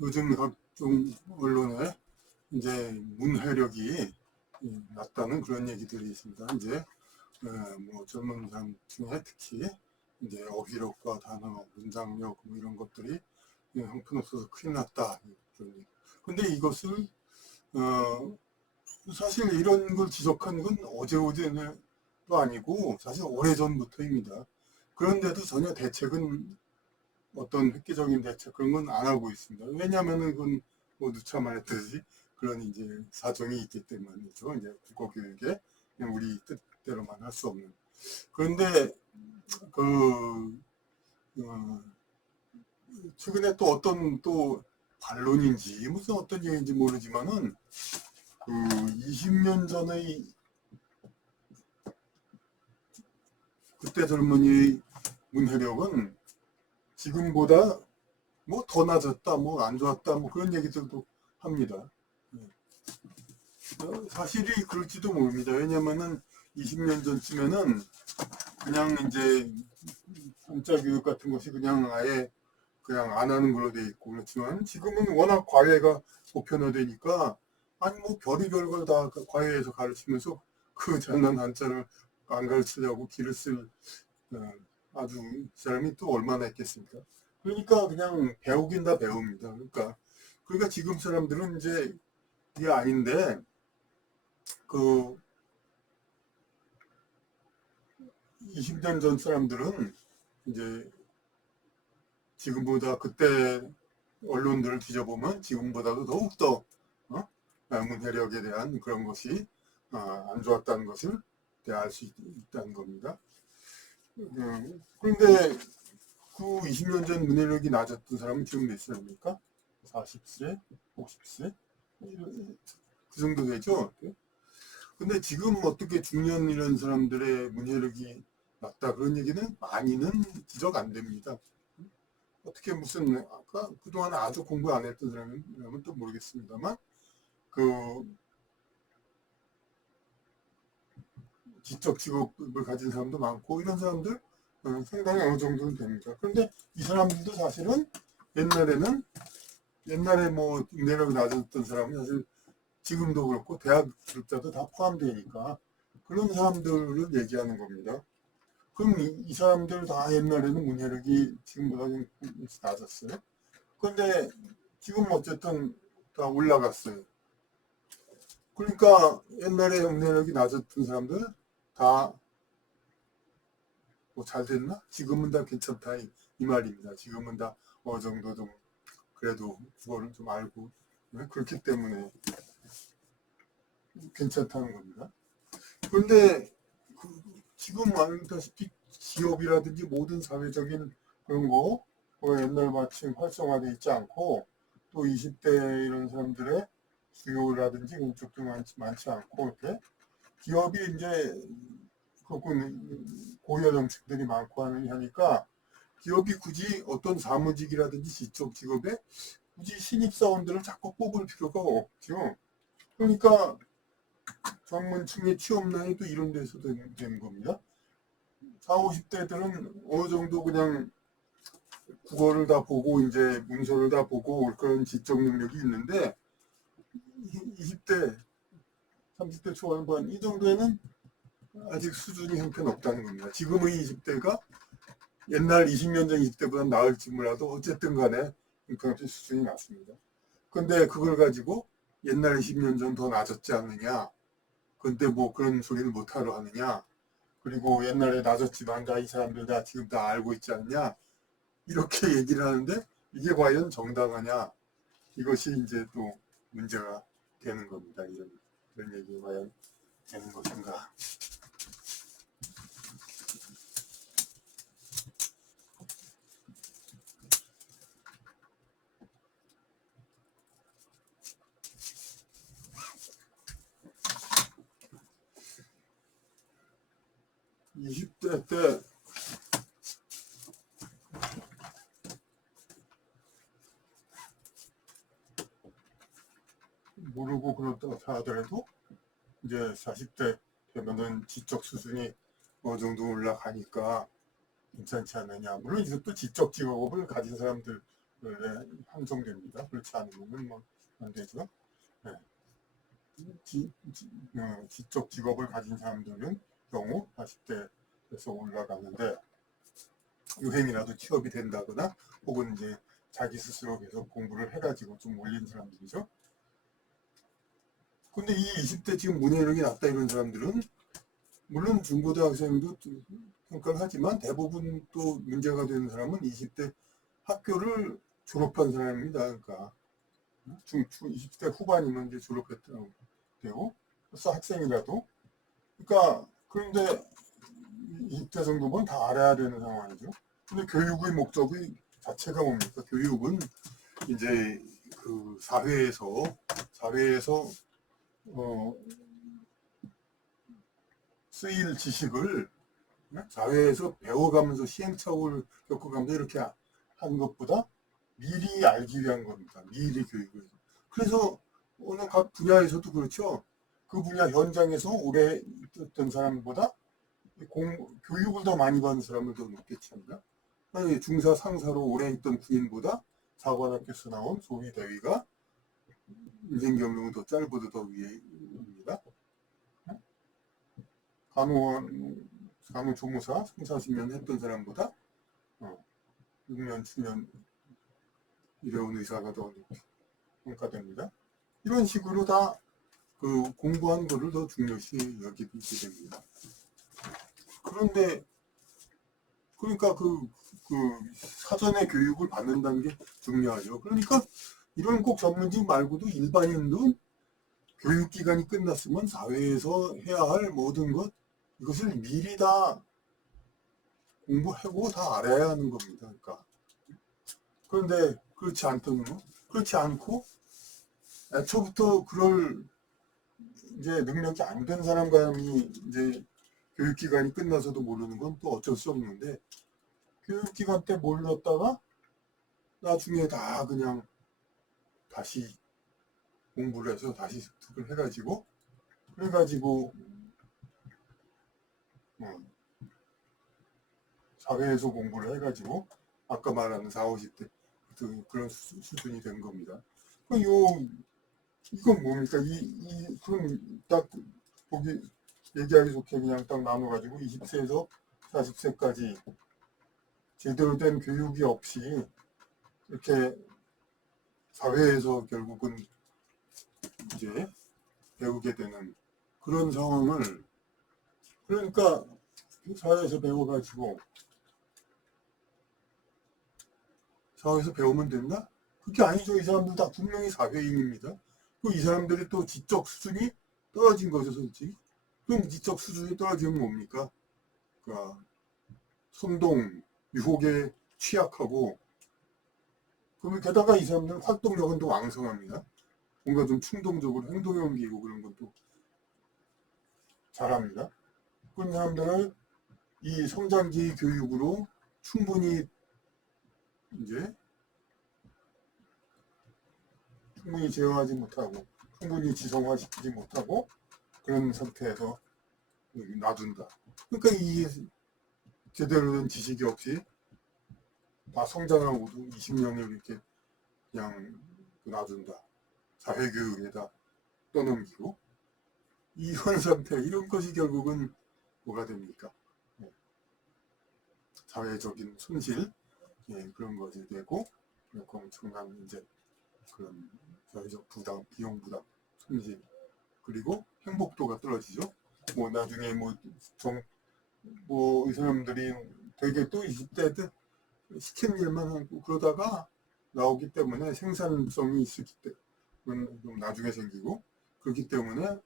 요즘 각종 언론에 이제 문해력이 낮다는 그런 얘기들이 있습니다. 이제 뭐 젊은 사람 중에 특히 이제 어휘력과 단어, 문장력 뭐 이런 것들이 형편없어서 큰일 났다. 그런 얘기. 근데 이것을 사실 이런 걸 지적한 건 어제도 아니고 사실 오래전부터입니다. 그런데도 전혀 대책은 어떤 획기적인 대책 그런 건 안 하고 있습니다. 왜냐하면은 그건 뭐 누차 말했듯이 그런 이제 사정이 있기 때문이죠. 이제 국어 교육에 그냥 우리 뜻대로만 할 수 없는. 그런데 그 어, 최근에 또 어떤 또 반론인지 무슨 어떤 얘기인지 모르지만은 그 20년 전의 그때 젊은이 문해력은 지금보다 뭐 더 낮았다, 뭐 안 좋았다, 뭐 그런 얘기들도 합니다. 사실이 그럴지도 모릅니다. 왜냐면은 20년 전쯤에는 그냥 이제 문자 교육 같은 것이 그냥 아예 그냥 안 하는 걸로 돼 있고 그렇지만 지금은 워낙 과외가 보편화되니까 아니 뭐 별의별 걸 다 과외에서 가르치면서 그 잘난 한자를 안 가르치려고 길을 쓸 어, 아주 사람이 또 얼마나 있겠습니까? 그러니까 그냥 배우긴 다 배웁니다. 그러니까 지금 사람들은 이제 이게 아닌데 그 20년 전 사람들은 이제 지금보다 그때 언론들을 뒤져보면 지금보다도 더욱더 문해력에 대한 그런 것이 안 좋았다는 것을 알 수 있다는 겁니다. 그런데 그 20년 전 문해력이 낮았던 사람은 지금 몇 살입니까? 40세? 50세? 그 정도 되죠? 근데 지금 어떻게 중년 이런 사람들의 문해력이 낮다 그런 얘기는 많이는 지적 안 됩니다. 어떻게 무슨 아까 그동안 아주 공부 안 했던 사람이라면 또 모르겠습니다만 그 지적 직업을 가진 사람도 많고 이런 사람들 상당히 어느 정도는 됩니다. 그런데 이 사람들도 사실은 옛날에는 옛날에 뭐 내력이 낮았던 사람은 사실 지금도 그렇고 대학 졸업자도 다 포함되니까 그런 사람들을 얘기하는 겁니다. 그럼 이 사람들 다 옛날에는 문해력이 지금보다 좀 낮았어요. 그런데 지금 어쨌든 다 올라갔어요. 그러니까 옛날에 문해력이 낮았던 사람들 다 뭐 잘 됐나? 지금은 다 괜찮다 이 말입니다. 지금은 다 어느 정도 좀 그래도 국어를 좀 알고 그렇기 때문에 괜찮다는 겁니다. 그런데 지금 알다시피 기업이라든지 모든 사회적인 그런 거 옛날 마침 활성화되어 있지 않고 또 20대 이런 사람들의 수요라든지 그런 쪽도 많지 않고 이렇게 기업이 이제 고여 정책들이 많고 하니까 기업이 굳이 어떤 사무직이라든지 지적 직업에 굳이 신입사원들을 자꾸 뽑을 필요가 없죠. 그러니까 전문층의 취업난이 또 이런 데서 되는 겁니다. 40, 50대들은 어느 정도 그냥 국어를 다 보고 이제 문서를 다 보고 그런 지적 능력이 있는데 20대, 30대 초반반 이 정도에는 아직 수준이 형편없다는 겁니다. 지금의 20대가 옛날 20년 전 20대보다 나을지 몰라도 어쨌든 간에 형편없이 수준이 낮습니다. 근데 그걸 가지고 옛날 20년 전 더 낮았지 않느냐. 근데 뭐 그런 소리를 못하러 하느냐. 그리고 옛날에 낮았지만 다 이 사람들 다 지금 다 알고 있지 않냐. 이렇게 얘기를 하는데 이게 과연 정당하냐. 이것이 이제 또 문제가 되는 겁니다. 이런 얘기가 과연 되는 것인가. 20대 때 모르고 그렇다 하더라도 이제 40대 되면은 지적 수준이 어느 정도 올라가니까 괜찮지 않느냐. 물론 이것도 지적 직업을 가진 사람들 형성됩니다. 그렇지 않으면 뭐 안 되죠. 네. 지적 직업을 가진 사람들은 경우 40대에서 올라가는데 유행이라도 취업이 된다거나 혹은 이제 자기 스스로 계속 공부를 해가지고 좀 올린 사람들이죠. 근데 이 20대 지금 문해력이 낮다 이런 사람들은 물론 중고등학생도 평가를 하지만 대부분 또 문제가 되는 사람은 20대 학교를 졸업한 사람입니다. 그러니까 20대 후반이면 이제 졸업했다고 되고 벌써 학생이라도 그러니까 그런데 20대 정도면 다 알아야 되는 상황이죠. 근데 교육의 목적이 자체가 뭡니까? 교육은 이제 그 사회에서 어, 쓰일 지식을 사회에서 배워가면서 시행착오를 겪어가면서 이렇게 하는 것보다 미리 알기 위한 겁니다. 미리 교육을. 그래서 어느 각 분야에서도 그렇죠. 그 분야 현장에서 오래 있던 사람보다 교육을 더 많이 받은 사람을 더 높겠지 합니다. 중사 상사로 오래 있던 군인보다 사관학교에서 나온 소위 대위가 인생 경력은 더 짧아도 더 위입니다. 간호조무사 3, 40년 했던 사람보다 6년, 7년 일해온 의사가 더 평가됩니다. 이런 식으로 다 그 공부한 거를 더 중요시 여기게 됩니다. 그런데 그러니까 그 사전에 교육을 받는다는 게 중요하죠. 그러니까 이런 꼭 전문직 말고도 일반인도 교육기간이 끝났으면 사회에서 해야 할 모든 것 이것을 미리 다 공부하고 다 알아야 하는 겁니다. 그러니까 그런데 그렇지 않고 애초부터 그럴 이제 능력이 안 된 사람감이 이제 교육기간이 끝나서도 모르는 건 또 어쩔 수 없는데 교육기간 때 몰랐다가 나중에 다 그냥 다시 공부를 해서 다시 습득을 해가지고 그래가지고 사회에서 공부를 해가지고 아까 말하는 4, 50대 그런 수준이 된 겁니다. 이건 뭡니까? 그럼 딱 보기 얘기하기 좋게 그냥 딱 나눠가지고 20세에서 40세까지 제대로 된 교육이 없이 이렇게 사회에서 결국은 이제 배우게 되는 그런 상황을 그러니까 사회에서 배워가지고 사회에서 배우면 된다? 그게 아니죠. 이 사람들 다 분명히 사회인입니다. 이 사람들이 또 지적 수준이 떨어진 거죠, 솔직히. 그럼 지적 수준이 떨어지면 뭡니까? 그러니까 선동, 유혹에 취약하고 그러면 게다가 이 사람들은 활동력은 또 왕성합니다. 뭔가 좀 충동적으로 행동에 옮기고 그런 것도 잘합니다. 그런 사람들을 이 성장기 교육으로 충분히 이제 제어하지 못하고 충분히 지성화시키지 못하고 그런 상태에서 놔둔다. 그러니까 이 제대로 된 지식이 없이 다 성장하고도 20년을 이렇게 그냥 놔둔다. 사회교육에다 떠넘기고 이런 상태, 이런 것이 결국은 뭐가 됩니까? 사회적인 손실, 그런 것이 되고 엄청난 이제 그런 사회적 부담, 비용 부담, 손실 그리고 행복도가 떨어지죠. 뭐 나중에 이 사람들이 되게 또 20대 때 시킨 일만 하고 그러다가 나오기 때문에 생산성이 있기 때문에 좀 나중에 생기고 그렇기 때문에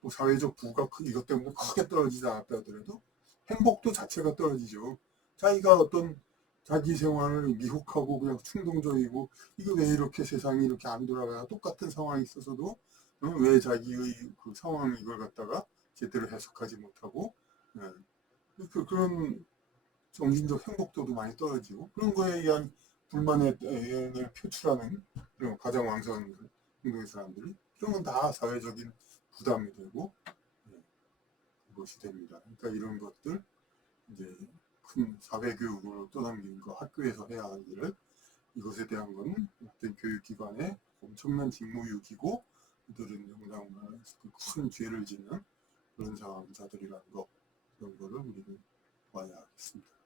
뭐 사회적 부가 이것 때문에 크게 떨어지지 않았다 하더라도 행복도 자체가 떨어지죠. 자기가 어떤 자기 생활을 미혹하고 그냥 충동적이고 이거 왜 이렇게 세상이 이렇게 안 돌아가나 똑같은 상황이 있어서도 왜 자기의 그 상황 이걸 갖다가 제대로 해석하지 못하고 그런 정신적 행복도도 많이 떨어지고 그런 거에 의한 불만을 표출하는 그런 가장 왕성한 행동의 사람들이 그런 건 다 사회적인 부담이 되고 그것이 됩니다. 그러니까 이런 것들 이제 큰 사회교육으로 떠넘기는 거 학교에서 해야 할 일을 이것에 대한 건 어떤 교육기관의 엄청난 직무유기고 그들은 영상을 큰 죄를 짓는 그런 자들이라는 거, 그런 거를 우리는 봐야 하겠습니다.